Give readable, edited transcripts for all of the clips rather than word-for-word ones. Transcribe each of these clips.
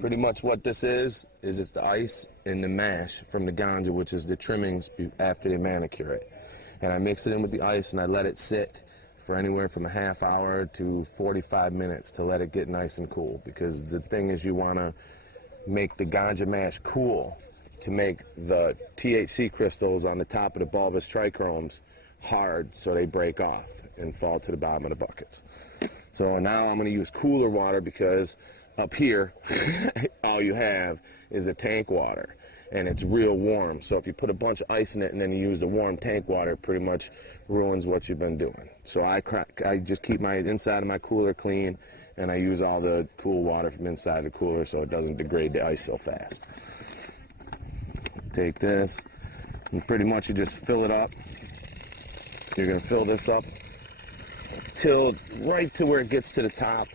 Pretty much what this is it's the ice and the mash from the ganja, which is the trimmings after they manicure it. And I mix it in with the ice and I let it sit for anywhere from a half hour to 45 minutes to let it get nice and cool. Because the thing is, you want to make the ganja mash cool to make the THC crystals on the top of the bulbous trichromes hard so they break off and fall to the bottom of the buckets. So now I'm going to use cooler water because up here all you have is a tank water and it's real warm. So if you put a bunch of ice in it and then you use the warm tank water, it pretty much ruins what you've been doing. So I just keep my inside of my cooler clean, and I use all the cool water from inside the cooler so it doesn't degrade the ice so fast. Take this and pretty much you just fill it up. You're going to fill this up till right to where it gets to the top,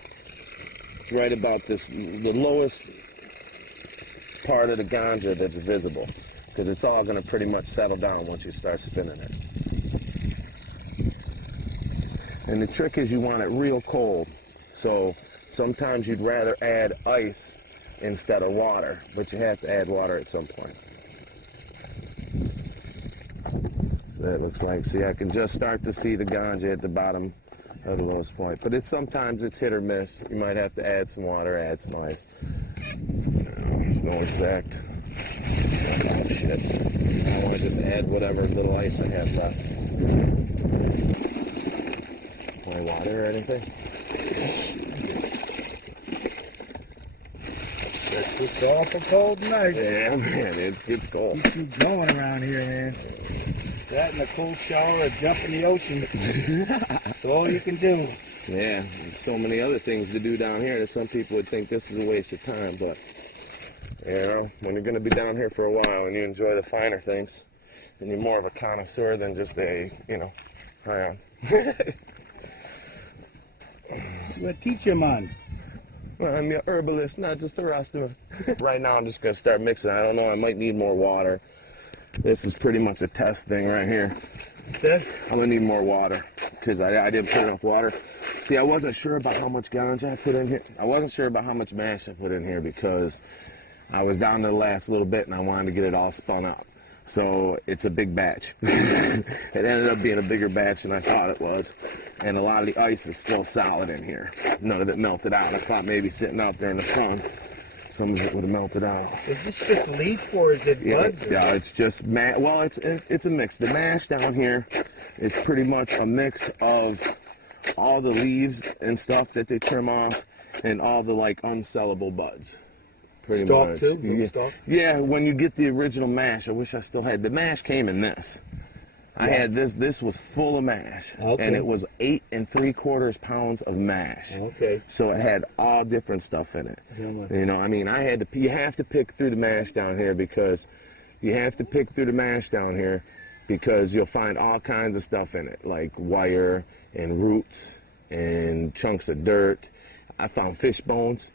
right about this, the lowest part of the ganja that's visible, because it's all going to pretty much settle down once you start spinning it. And the trick is you want it real cold, so sometimes you'd rather add ice instead of water, but you have to add water at some point. So that looks like, see, I can just start to see the ganja at the bottom of the lowest point, but sometimes it's hit or miss. You might have to add some water, add some ice. There's no exact. Oh shit! I want to just add whatever little ice I have left. My water or anything? It's awful cold tonight. Yeah, man, it's cold. Keep you going around here, man. That and a cold shower or jump in the ocean. That's all you can do. Yeah, there's so many other things to do down here that some people would think this is a waste of time, but you know, when you're going to be down here for a while and you enjoy the finer things, and you're more of a connoisseur than just a, you know, high on. You're a teacher, man. Well, I'm the herbalist, not just a Rastaman. Right now I'm just going to start mixing. I don't know, I might need more water. This is pretty much a test thing right here. I'm going to need more water because I didn't put enough water. See, I wasn't sure about how much ganja I put in here. I wasn't sure about how much mash I put in here because I was down to the last little bit and I wanted to get it all spun up. So it's a big batch. It ended up being a bigger batch than I thought it was. And a lot of the ice is still solid in here. None of it melted out. I thought maybe sitting out there in the sun, some of it would have melted out. Is this just leaf or is it buds? Yeah, it's just well, it's a mix. The mash down here is pretty much a mix of all the leaves and stuff that they trim off and all the like unsellable buds. Pretty stalk much. too? Yeah. Stalk? Yeah, when you get the original mash, I wish I still had. The mash came in this. I had this was full of mash, and it was 8 3/4 pounds of mash. Okay. So it had all different stuff in it. You know, I mean, you have to pick through the mash down here because you'll find all kinds of stuff in it, like wire and roots and chunks of dirt. I found fish bones.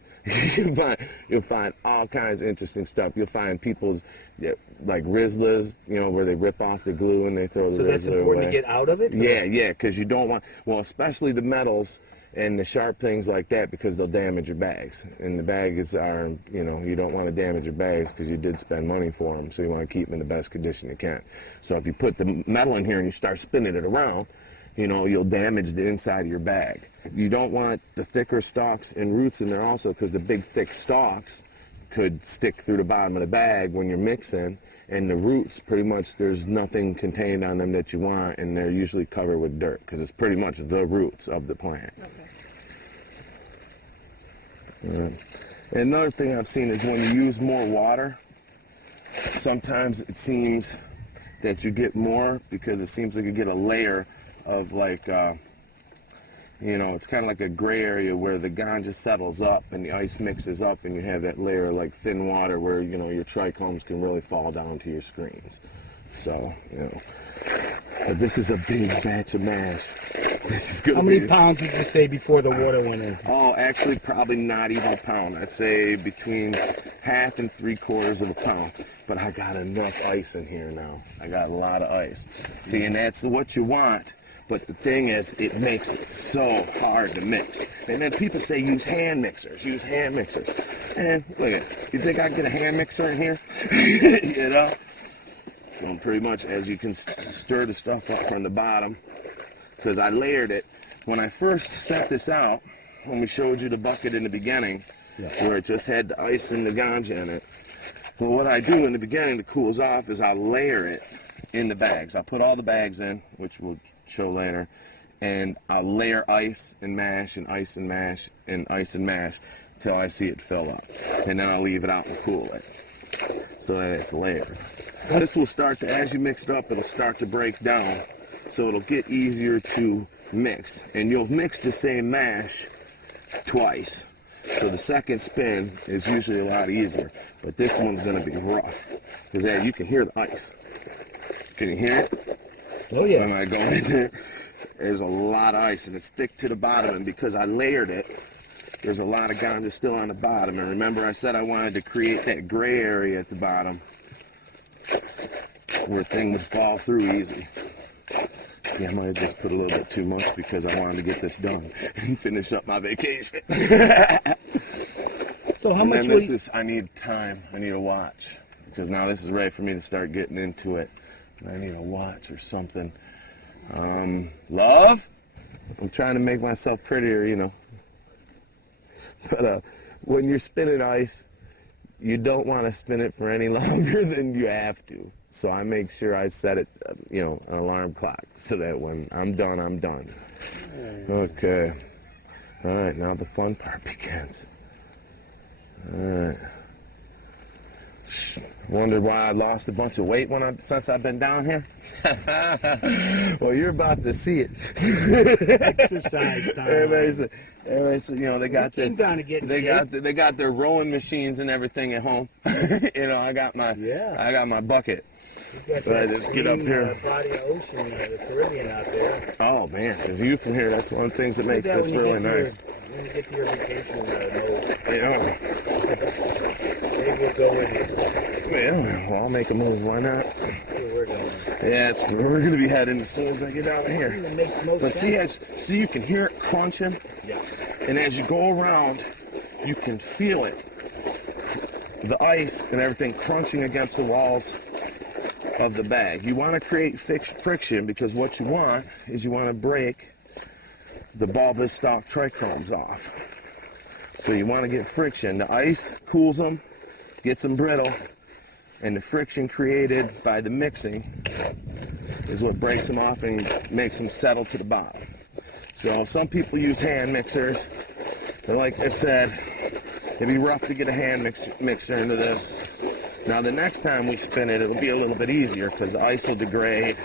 You'll find all kinds of interesting stuff. You'll find people's, like Rizlas, you know, where they rip off the glue and they throw the Rizla away. So that's important to get out of it? Yeah, because you don't want, well, especially the metals and the sharp things like that, because they'll damage your bags. And the bags are, you know, you don't want to damage your bags because you did spend money for them, so you want to keep them in the best condition you can. So if you put the metal in here and you start spinning it around, you know, you'll damage the inside of your bag. You don't want the thicker stalks and roots in there also, because the big thick stalks could stick through the bottom of the bag when you're mixing, and the roots, pretty much there's nothing contained on them that you want, and they're usually covered with dirt because it's pretty much the roots of the plant. Okay. And another thing I've seen is when you use more water, sometimes it seems that you get more, because it seems like you get a layer of like, you know, it's kind of like a gray area where the ganja settles up and the ice mixes up and you have that layer of like thin water where, you know, your trichomes can really fall down to your screens. So, you know. But this is a big batch of mash. This is good. How many pounds would you say before the water went in? Oh, actually, probably not even a pound. I'd say between 1/2 and 3/4 of a pound. But I got enough ice in here now. I got a lot of ice. See, and that's what you want. But the thing is, it makes it so hard to mix. And then people say use hand mixers. Use hand mixers. And look at it. You think I can get a hand mixer in here? You know? So pretty much as you can stir the stuff up from the bottom. Because I layered it. When I first set this out, when we showed you the bucket in the beginning, where it just had the ice and the ganja in it, well, what I do in the beginning to cool off is I layer it in the bags. I put all the bags in, which we'll show later, and I layer ice and mash and ice and mash and ice and mash till I see it fill up. And then I'll leave it out and cool it so that it's layered. This will start to, as you mix it up, it'll start to break down. So it'll get easier to mix. And you'll mix the same mash twice. So the second spin is usually a lot easier. But this one's going to be rough. Because you can hear the ice. Can you hear it? Oh, yeah. When I go in there, there's a lot of ice. And it's thick to the bottom. And because I layered it, there's a lot of ganja still on the bottom. And remember I said I wanted to create that gray area at the bottom where a thing would fall through easy. See, I might have just put a little bit too much because I wanted to get this done and finish up my vacation. So how much this is, I need time. I need a watch. Because now this is ready for me to start getting into it. I need a watch or something. Love? I'm trying to make myself prettier, you know. But when you're spinning ice, you don't want to spin it for any longer than you have to. So I make sure I set it, you know, an alarm clock so that when I'm done, I'm done. Okay. All right, now the fun part begins. All right. Wondered why I lost a bunch of weight since I've been down here? Well, you're about to see it. exercise time? Everybody's, you know, they got their rowing machines and everything at home. You know, I got my bucket. So I just get up here. Body of ocean, the Caribbean out there. Oh man, the view from here, that's one of the things that makes this really nice. When you get to your vacation mode. Yeah. Maybe we'll go in. Well, I'll make a move, why not? That's where we're going. Yeah, that's where we're going to be heading as soon as I get out of here. It makes most But sense. see, you can hear it crunching. Yeah. And as you go around, you can feel it. The ice and everything crunching against the walls of the bag. You want to create friction because what you want is you want to break the bulbous stalk trichromes off. So you want to get friction. The ice cools them, gets them brittle, and the friction created by the mixing is what breaks them off and makes them settle to the bottom. So some people use hand mixers, but like I said, it'd be rough to get a hand mixer into this. Now the next time we spin it, it'll be a little bit easier because the ice will degrade